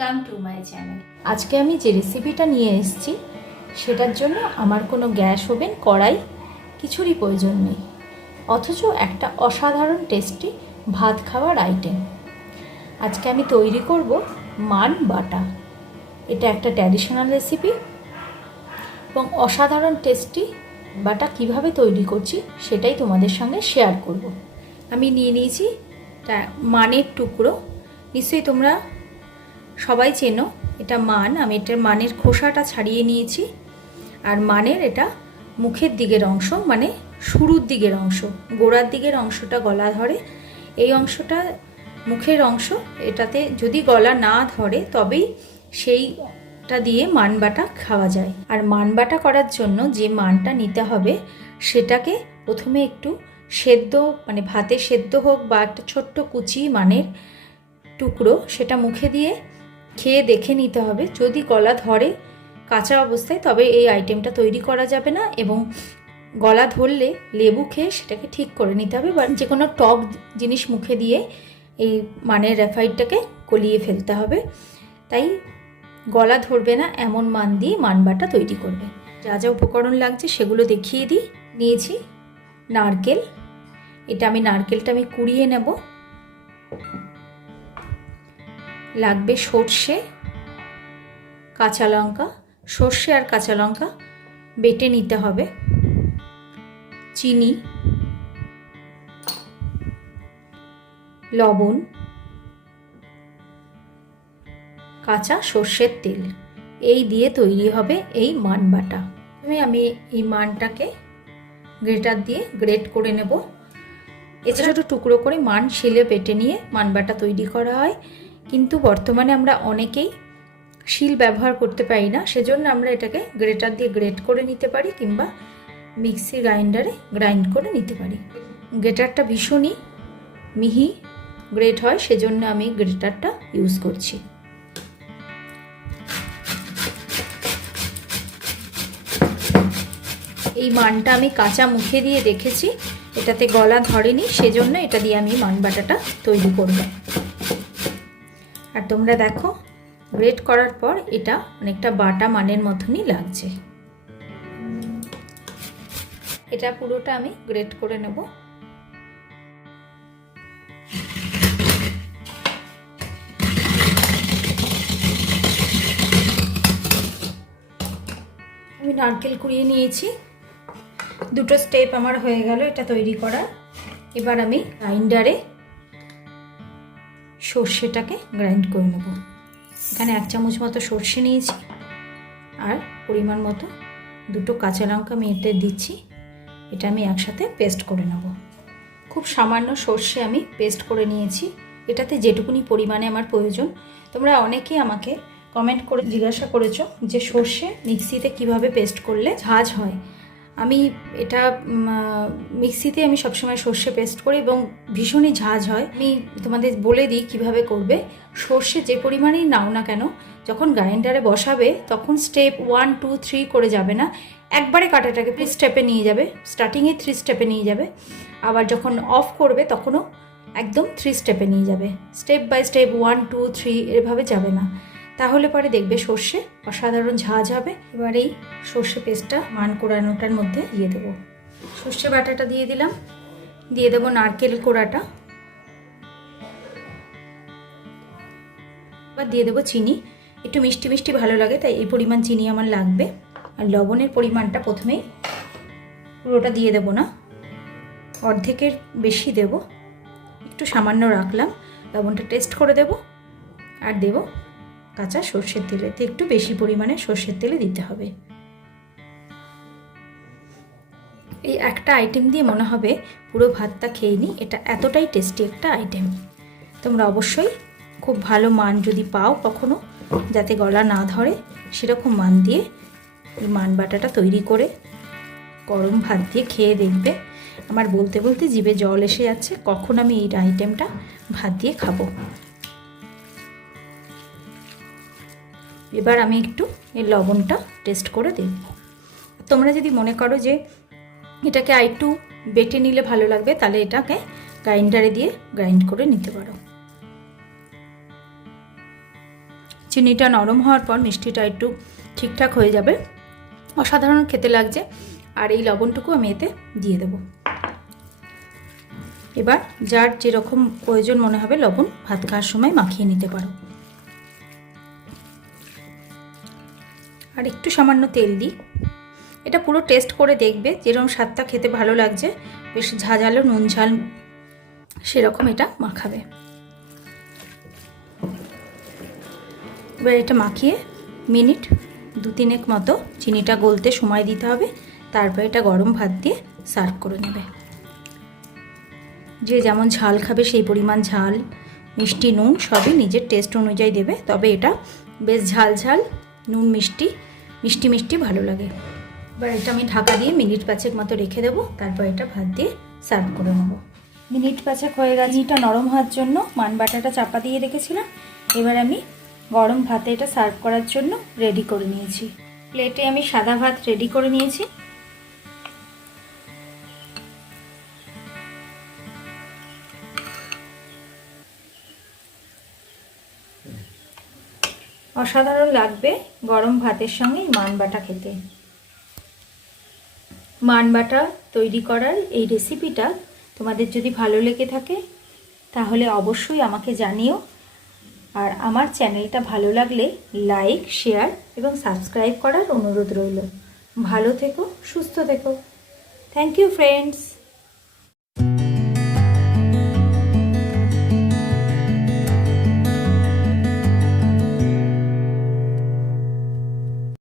Welcome to my channel. আজকে আমি যে রেসিপিটা নিয়ে এসেছি সেটার জন্য আমার কোনো গ্যাস ওভেন কড়াই কিছুরই প্রয়োজন নেই, অথচ একটা অসাধারণ টেস্টি ভাত খাওয়ার আইটেম। আজকে আমি তৈরি করব মান বাটা। এটা একটা ট্র্যাডিশনাল রেসিপি এবং অসাধারণ টেস্টি বাটা কিভাবে তৈরি করছি সেটাই তোমাদের সঙ্গে শেয়ার করব। আমি নিয়ে নিয়েছি মানের টুকরো, নিশ্চয়ই তোমরা সবাই চেনো এটা মান। আমি এটার মানের খোসাটা ছাড়িয়ে নিয়েছি। আর মানের এটা মুখের দিকের অংশ, মানে শুরুর দিকের অংশ, গোড়ার দিকের অংশটা গলা ধরে, এই অংশটা মুখের অংশ। এটাতে যদি গলা না ধরে তবেই সেইটা দিয়ে মান বাটা খাওয়া যায়। আর মান বাটা করার জন্য যে মানটা নিতে হবে সেটাকে প্রথমে একটু সেদ্ধ, মানে ভাতে সেদ্ধ হোক বা একটা ছোট্ট কুচি মানের টুকরো, সেটা মুখে দিয়ে খেয়ে দেখে নিতে হবে। যদি গলা ধরে কাঁচা অবস্থায় তবে এই আইটেমটা তৈরি করা যাবে না, এবং গলা ধরলে লেবু খেয়ে সেটাকে ঠিক করে নিতে হবে, বা যে কোনো টক জিনিস মুখে দিয়ে এই মানের রেফাইডটাকে গলিয়ে ফেলতে হবে। তাই গলা ধরবে না এমন মান দিয়ে মান বাটা তৈরি করবে। যা যা উপকরণ লাগছে সেগুলো দেখিয়ে দিই। নিয়েছি নারকেল, এটা নারকেলটা আমি কুড়িয়ে নেব। লাগবে সর্ষে, কাঁচা লঙ্কা, সর্ষে আর কাঁচা লঙ্কা বেটে নিতে হবে, চিনি, লবণ, কাঁচা সর্ষের তেল, এই দিয়ে তৈরি হবে এই মান বাটা। আমি এই মানটাকে গ্রেটার দিয়ে গ্রেট করে নেব। এছাড়া ছোটো টুকরো করে মান শিলে বেটে নিয়ে মান বাটা তৈরি করা হয়, কিন্তু বর্তমানে আমরা অনেকেই শিল ব্যবহার করতে পারি না, সেজন্য আমরা এটাকে গ্রেটার দিয়ে গ্রেট করে নিতে পারি, কিংবা মিক্সি গ্রাইন্ডারে গ্রাইন্ড করে নিতে পারি। গ্রেটারটা ভীষণই মিহি গ্রেট হয়, সেজন্য আমি গ্রেটারটা ইউজ করছি। এই মানটা আমি কাঁচা মুখে দিয়ে দেখেছি, এটাতে গলা ধরেনি, সেজন্য এটা দিয়ে আমি মান বাটাটা তৈরি করব। আর তোমরা দেখো গ্রেট করার পর এটা অনেকটা বাটা মানের মতনই লাগছে। এটা পুরোটা আমি গ্রেট করে নেব। আমি নারকেল কুড়িয়ে নিয়েছি, দুটো স্টেপ আমার হয়ে গেল এটা তৈরি করার। এবার আমি গ্রাইন্ডারে সর্ষেটাকে গ্রাইন্ড করে নেব। এখানে 1 চামচ মতো সর্ষে নিয়েছি, আর পরিমাণ মতো দুটো কাঁচা লঙ্কা আমি এতে দিচ্ছি। এটা আমি একসাথে পেস্ট করে নেব। খুব সামান্য সর্ষে আমি পেস্ট করে নিয়েছি, এটাতে যেটুকুনি পরিমাণে আমার প্রয়োজন। তোমরা অনেকেই আমাকে কমেন্ট করে জিজ্ঞাসা করেছো যে সর্ষে মিক্সিতে কিভাবে পেস্ট করলে ঝাঁঝ হয়। আমি এটা মিক্সিতে আমি সবসময় সর্ষে পেস্ট করি এবং ভীষণই ঝাঁঝ হয়। আমি তোমাদের বলে দিই কিভাবে করবে। সর্ষে যে পরিমাণেই নাও না কেন, যখন গ্রাইন্ডারে বসাবে তখন স্টেপ 1, 2, 3 করে যাবে না, একবারে কাটাটাকে 3 স্টেপে নিয়ে যাবে। স্টার্টিংয়ে 3 স্টেপে নিয়ে যাবে, আবার যখন অফ করবে তখনও একদম 3 স্টেপে নিয়ে যাবে। স্টেপ বাই স্টেপ 1, 2, 3 এভাবে যাবে না, তাহলে পরে দেখবে সর্ষে অসাধারণ ঝাঁঝ হবে। এবার এই সর্ষে পেস্টটা মান কোড়ানোটার মধ্যে দিয়ে দেবো। সর্ষে বাটাটা দিয়ে দিলাম, দিয়ে দেবো নারকেল কোড়াটা, এবার দিয়ে দেবো চিনি। একটু মিষ্টি মিষ্টি ভালো লাগে তাই এই পরিমাণ চিনি আমার লাগবে। আর লবণের পরিমাণটা প্রথমেই পুরোটা দিয়ে দেবো না, অর্ধেকের বেশি দেব, একটু সামান্য রাখলাম। লবণটা টেস্ট করে দেব। আর দেব কাঁচা সর্ষের তেল, এতে একটু বেশি পরিমাণে সর্ষের তেলে দিতে হবে। এই একটা আইটেম দিয়ে মনে হবে পুরো ভাতটা খেয়ে নিই, এটা এতটাই টেস্টি একটা আইটেম। তোমরা অবশ্যই খুব ভালো মান যদি পাও কখনো, যাতে গলা না ধরে, সেরকম মান দিয়ে এই মান বাটাটা তৈরি করে গরম ভাত দিয়ে খেয়ে দেখবে। আমার বলতে বলতে জিভে জল এসে যাচ্ছে, কখন আমি এই আইটেমটা ভাত দিয়ে খাবো। এবার আমি একটু এই লবণটা টেস্ট করে দেখব। তোমরা যদি মনে করো যে এটাকে আরেকটু বেটে নিলে ভালো লাগবে, তাহলে এটাকে গ্রাইন্ডারে দিয়ে গ্রাইন্ড করে নিতে পারো। চিনিটা নরম হওয়ার পর মিষ্টিটা একটু ঠিকঠাক হয়ে যাবে, অসাধারণ খেতে লাগছে। আর এই লবণটুকু আমি এতে দিয়ে দেব। এবার যার যেরকম প্রয়োজন মনে হবে লবণ ভাত খাওয়ার সময় মাখিয়ে নিতে পারো। আর একটু সামান্য তেল দিই। এটা পুরো টেস্ট করে দেখবে, যেরকম স্বাদটা খেতে ভালো লাগছে, বেশ ঝাঁঝালো নুন ঝাল সেরকম এটা মাখাবে। এবার এটা মাখিয়ে মিনিট 2-3 মতো চিনিটা গলতে সময় দিতে হবে। তারপর এটা গরম ভাত দিয়ে সার্ভ করে নেবে। যে যেমন ঝাল খাবে সেই পরিমাণ ঝাল, মিষ্টি, নুন সবই নিজের টেস্ট অনুযায়ী দেবে। তবে এটা বেশ ঝাল ঝাল, নুন মিষ্টি, মিষ্টি মিষ্টি ভালো লাগে। এবার এটা আমি ঢাকা দিয়ে মিনিট 5 মতো রেখে দেবো। তারপর এটা ভাত দিয়ে সার্ভ করে নেবো। মিনিট 5 হয়ে গেছে। চিনিটা নরম হওয়ার জন্য মান বাটাটা চাপা দিয়ে রেখেছিলাম। এবার আমি গরম ভাতে এটা সার্ভ করার জন্য রেডি করে নিয়েছি। প্লেটে আমি সাদা ভাত রেডি করে নিয়েছি। অসাধারণ লাগবে গরম ভাতের সঙ্গে মান বাটা খেতে। মান বাটা তৈরি করার এই রেসিপিটা তোমাদের যদি ভালো লেগে থাকে তাহলে অবশ্যই আমাকে জানিও। আর আমার চ্যানেলটা ভালো লাগলে লাইক, শেয়ার এবং সাবস্ক্রাইব করার অনুরোধ রইল। ভালো থেকো, সুস্থ থেকো। Thank you friends.